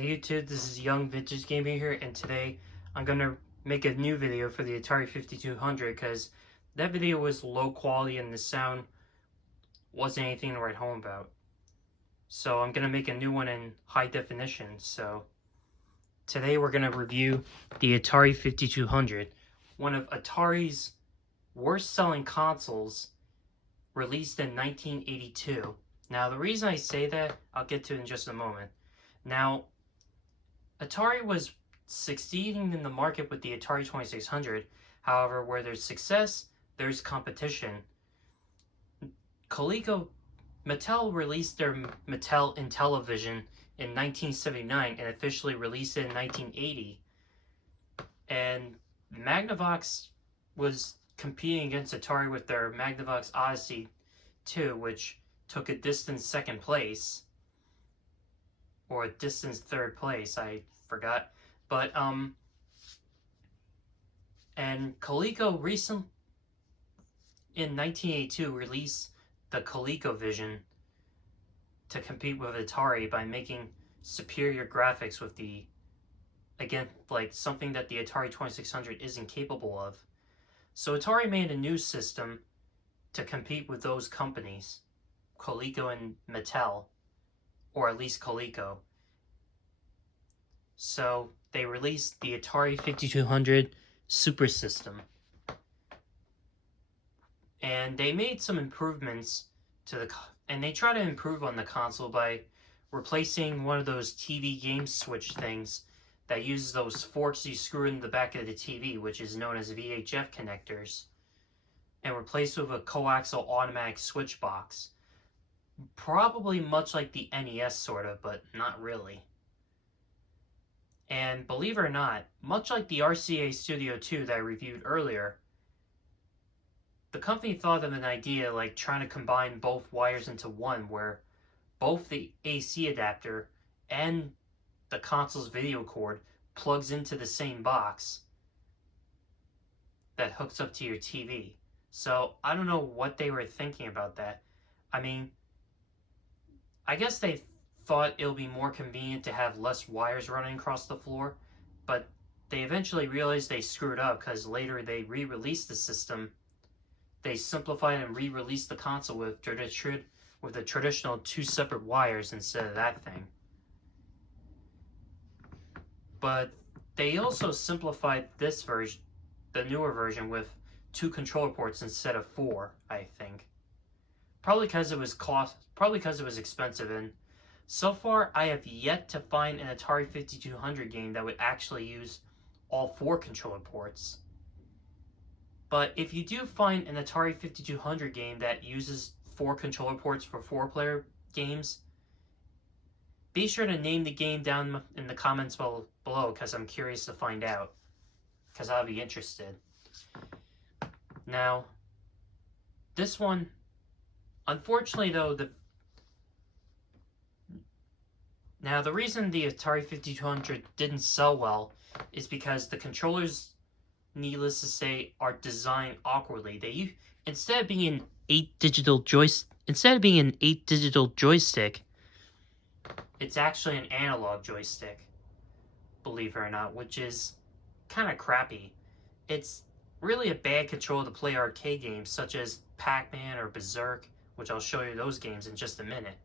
Hey YouTube, this is Young Vintage Gamer here, and today I'm gonna make a new video for the Atari 5200 because that video was low quality and the sound wasn't anything to write home about. So I'm gonna make a new one in high definition. So today we're gonna review the Atari 5200, one of Atari's worst selling consoles, released in 1982. Now the reason I say that, I'll get to in just a moment. Now, Atari was succeeding in the market with the Atari 2600. However, where there's success, there's competition. Mattel released their Mattel Intellivision in 1979 and officially released it in 1980. And Magnavox was competing against Atari with their Magnavox Odyssey 2, which took a distant second place. Or a distant third place, I forgot. But, and Coleco in 1982 released the ColecoVision to compete with Atari by making superior graphics with the, again, like something that the Atari 2600 isn't capable of. So Atari made a new system to compete with those companies, Coleco and Mattel, or at least Coleco. So they released the Atari 5200 Super System. And they made some improvements to and they try to improve on the console by replacing one of those TV game switch things that uses those forks you screw in the back of the TV, which is known as VHF connectors, and replaced with a coaxial automatic switch box. Probably much like the NES sort of, but not really. And believe it or not, much like the RCA Studio 2 that I reviewed earlier, the company thought of an idea like trying to combine both wires into one, where both the AC adapter and the console's video cord plugs into the same box that hooks up to your TV. So I don't know what they were thinking about that. I mean, I guess they thought it would be more convenient to have less wires running across the floor, but they eventually realized they screwed up because later they re-released the system. They simplified and re-released the console with the traditional two separate wires instead of that thing. But they also simplified this version, the newer version, with 2 controller ports instead of 4, I think. Probably because it was expensive, and so far I have yet to find an Atari 5200 game that would actually use all 4 controller ports. But if you do find an Atari 5200 game that uses 4 controller ports for 4-player games, be sure to name the game down in the comments below, because I'm curious to find out, because I'll be interested. Now, this one, unfortunately though, the reason the Atari 5200 didn't sell well is because the controllers, needless to say, are designed awkwardly. Instead of being an 8-digital joystick, it's actually an analog joystick, believe it or not, which is kind of crappy. It's really a bad controller to play arcade games such as Pac-Man or Berserk, which I'll show you those games in just a minute.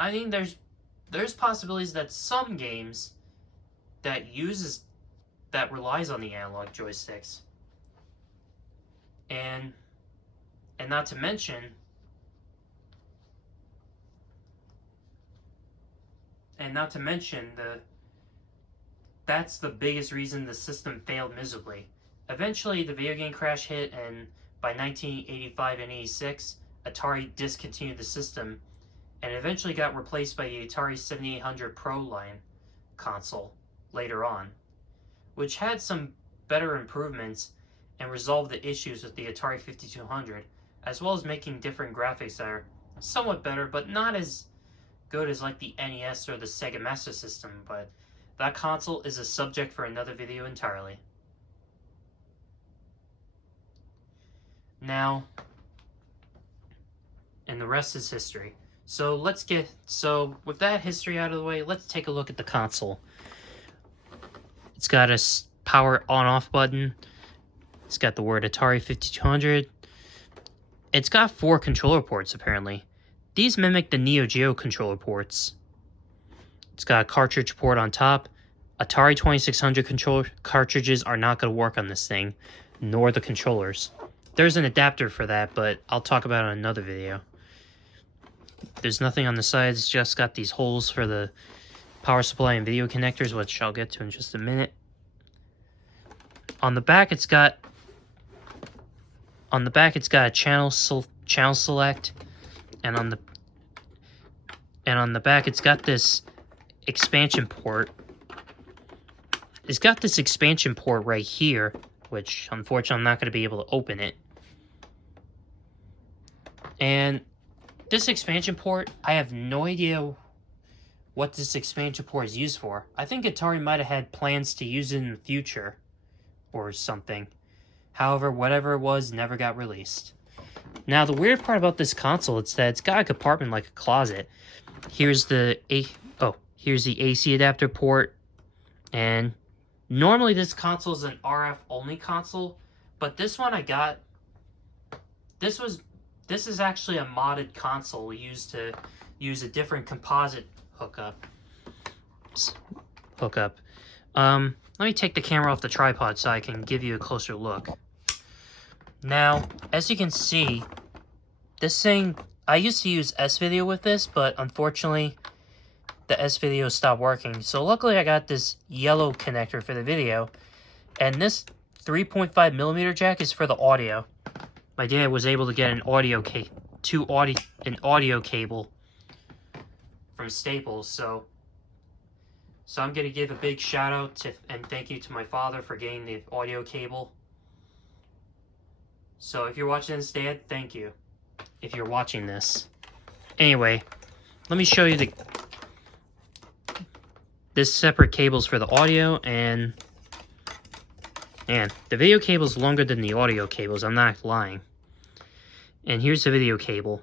I mean, there's possibilities that some games that relies on the analog joysticks, and not to mention that's the biggest reason the system failed miserably. Eventually, the video game crash hit, and by 1985 and 86, Atari discontinued the system and eventually got replaced by the Atari 7800 Pro line console later on, which had some better improvements and resolved the issues with the Atari 5200, as well as making different graphics that are somewhat better, but not as good as like the NES or the Sega Master System. But that console is a subject for another video entirely. Now, and the rest is history. So with that history out of the way, let's take a look at the console. It's got a power on-off button. It's got the word Atari 5200. It's got 4 controller ports, apparently. These mimic the Neo Geo controller ports. It's got a cartridge port on top. Atari 2600 controller cartridges are not going to work on this thing, nor the controllers. There's an adapter for that, but I'll talk about it in another video. There's nothing on the sides, it's just got these holes for the power supply and video connectors, which I'll get to in just a minute. On the back, it's got a channel select, and on the back, it's got this expansion port. It's got this expansion port right here, which unfortunately I'm not going to be able to open it. And this expansion port, I have no idea what this expansion port is used for. I think Atari might have had plans to use it in the future or something. However, whatever it was never got released. Now, the weird part about this console is that it's got a compartment like a closet. Here's the AC adapter port, and normally this console is an RF only console, but this one I got, this is actually a modded console used to use a different composite hookup. Let me take the camera off the tripod so I can give you a closer look. Now, as you can see, this thing, I used to use S-Video with this, but unfortunately, the S-Video stopped working. So luckily I got this yellow connector for the video, and this 3.5mm jack is for the audio. My dad was able to get an audio cable from Staples, so I'm gonna give a big shout out to and thank you to my father for getting the audio cable. So if you're watching this, Dad, thank you. If you're watching this. Anyway, let me show you this separate cables for the audio, and the video cable is longer than the audio cables, I'm not lying. And here's the video cable.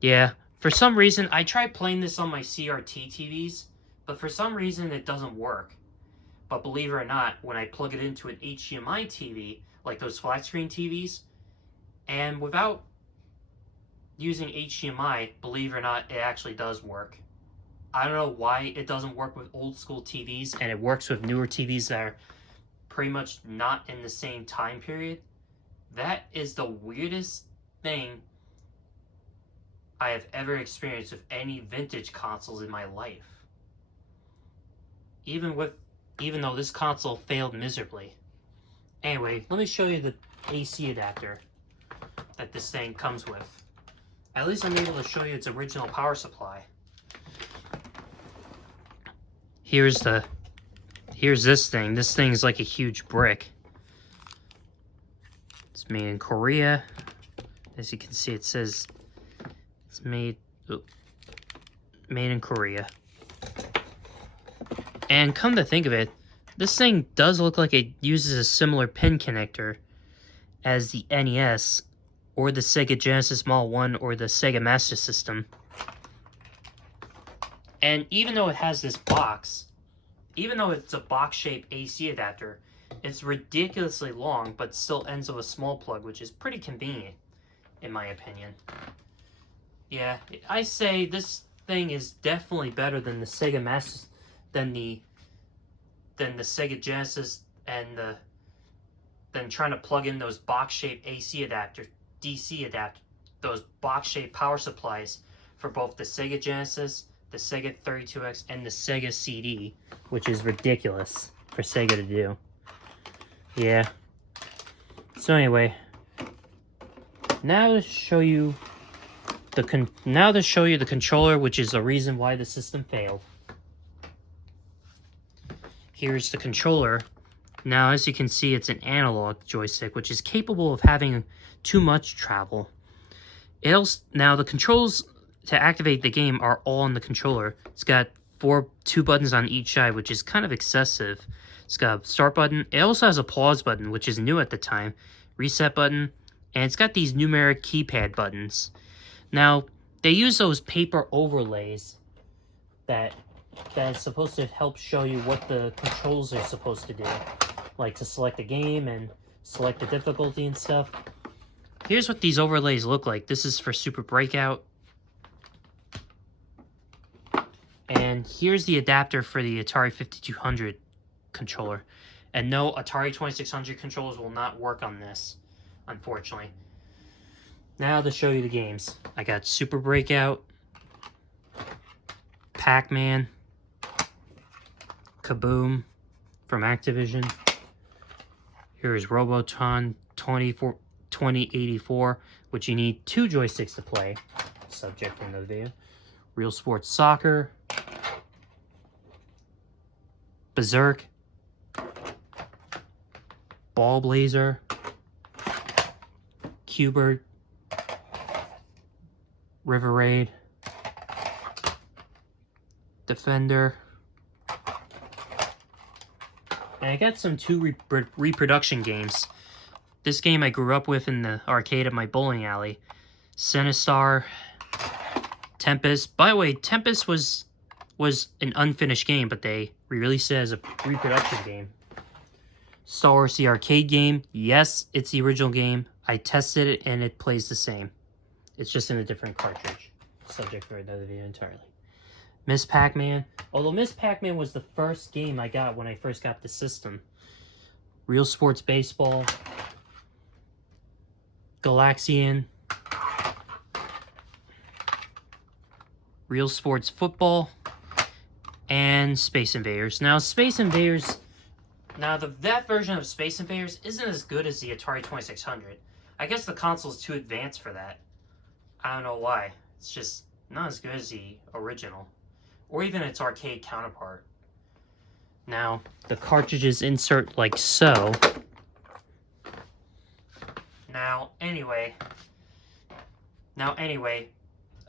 Yeah, for some reason, I tried playing this on my CRT TVs, but for some reason it doesn't work. But believe it or not, when I plug it into an HDMI TV, like those flat screen TVs, and without using HDMI, believe it or not, it actually does work. I don't know why it doesn't work with old school TVs, and it works with newer TVs that are pretty much not in the same time period. That is the weirdest thing I have ever experienced with any vintage consoles in my life. Even though this console failed miserably. Anyway, let me show you the AC adapter that this thing comes with. At least I'm able to show you its original power supply. Here's this thing. This thing is like a huge brick. It's made in Korea. As you can see, it says it's made in Korea. And come to think of it, this thing does look like it uses a similar pin connector as the NES or the Sega Genesis Model 1 or the Sega Master System. And even though it has this box, even though it's a box-shaped AC adapter, it's ridiculously long, but still ends with a small plug, which is pretty convenient, in my opinion. Yeah, I say this thing is definitely better than the Sega Master, than the Sega Genesis, and than trying to plug in those box-shaped AC adapter, DC adapter, those box-shaped power supplies for both the Sega Genesis, the Sega 32X, and the Sega CD, which is ridiculous for Sega to do. Yeah. So anyway, now to show you the controller, which is the reason why the system failed. Here's the controller. Now, as you can see, it's an analog joystick, which is capable of having too much travel. Now, the controls to activate the game are all in the controller. It's got two buttons on each side, which is kind of excessive. It's got a start button. It also has a pause button, which is new at the time. Reset button. And it's got these numeric keypad buttons. Now, they use those paper overlays that is supposed to help show you what the controls are supposed to do, like to select a game and select the difficulty and stuff. Here's what these overlays look like. This is for Super Breakout. And here's the adapter for the Atari 5200 controller. And no, Atari 2600 controllers will not work on this, unfortunately. Now to show you the games. I got Super Breakout, Pac-Man, Kaboom from Activision. Here's Robotron 2084, which you need 2 joysticks to play. Subject in the video. Real Sports Soccer, Berserk, Ball Blazer, Q-Bird, River Raid, Defender, and I got some 2 reproduction games. This game I grew up with in the arcade at my bowling alley. Sinistar, Tempest. By the way, Tempest was an unfinished game, but they re-released it as a reproduction game. Star Wars the arcade game. Yes, it's the original game. I tested it and it plays the same. It's just in a different cartridge. Subject for another video entirely. Miss Pac-Man. Although Miss Pac-Man was the first game I got when I first got the system. Real Sports Baseball. Galaxian. Real Sports Football. And Space Invaders. Now, Space Invaders... Now, that version of Space Invaders isn't as good as the Atari 2600. I guess the console's too advanced for that. I don't know why. It's just not as good as the original. Or even its arcade counterpart. Now, the cartridges insert like so. Now, anyway,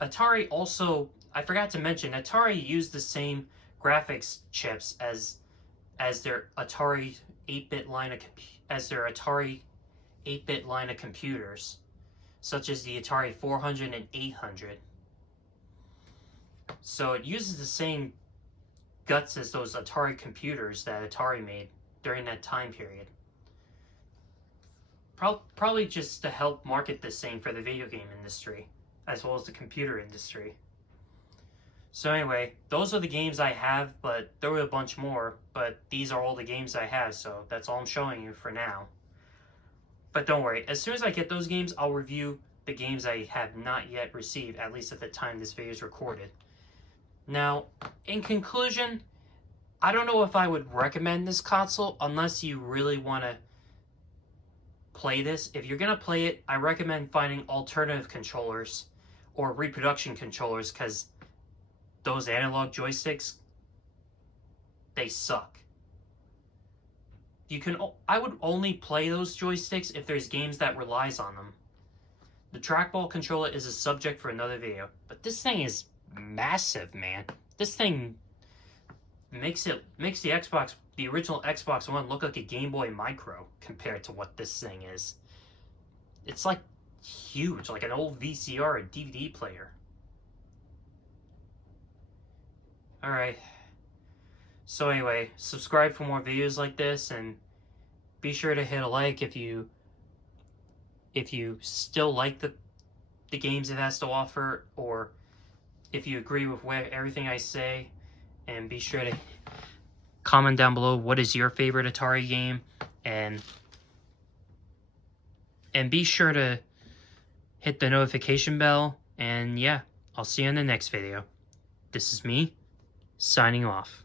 Atari also... I forgot to mention, Atari used the same graphics chips as their Atari 8-bit line of computers, such as the Atari 400 and 800. So it uses the same guts as those Atari computers that Atari made during that time period. Probably just to help market the same for the video game industry, as well as the computer industry. So anyway, those are the games I have, but there were a bunch more, but these are all the games I have, so that's all I'm showing you for now. But don't worry, as soon as I get those games, I'll review the games I have not yet received, at least at the time this video is recorded. Now, in conclusion, I don't know if I would recommend this console unless you really want to play this. If you're going to play it, I recommend finding alternative controllers or reproduction controllers, because those analog joysticks, they suck. I would only play those joysticks if there's games that relies on them. The trackball controller is a subject for another video, but this thing is massive, man. This thing makes the original Xbox One look like a Game Boy Micro compared to what this thing is. It's like huge, like an old VCR or DVD player. Alright, so anyway, subscribe for more videos like this, and be sure to hit a like if you still like the games it has to offer, or if you agree with everything I say, and be sure to comment down below what is your favorite Atari game, and be sure to hit the notification bell, and yeah, I'll see you in the next video. This is me, signing off.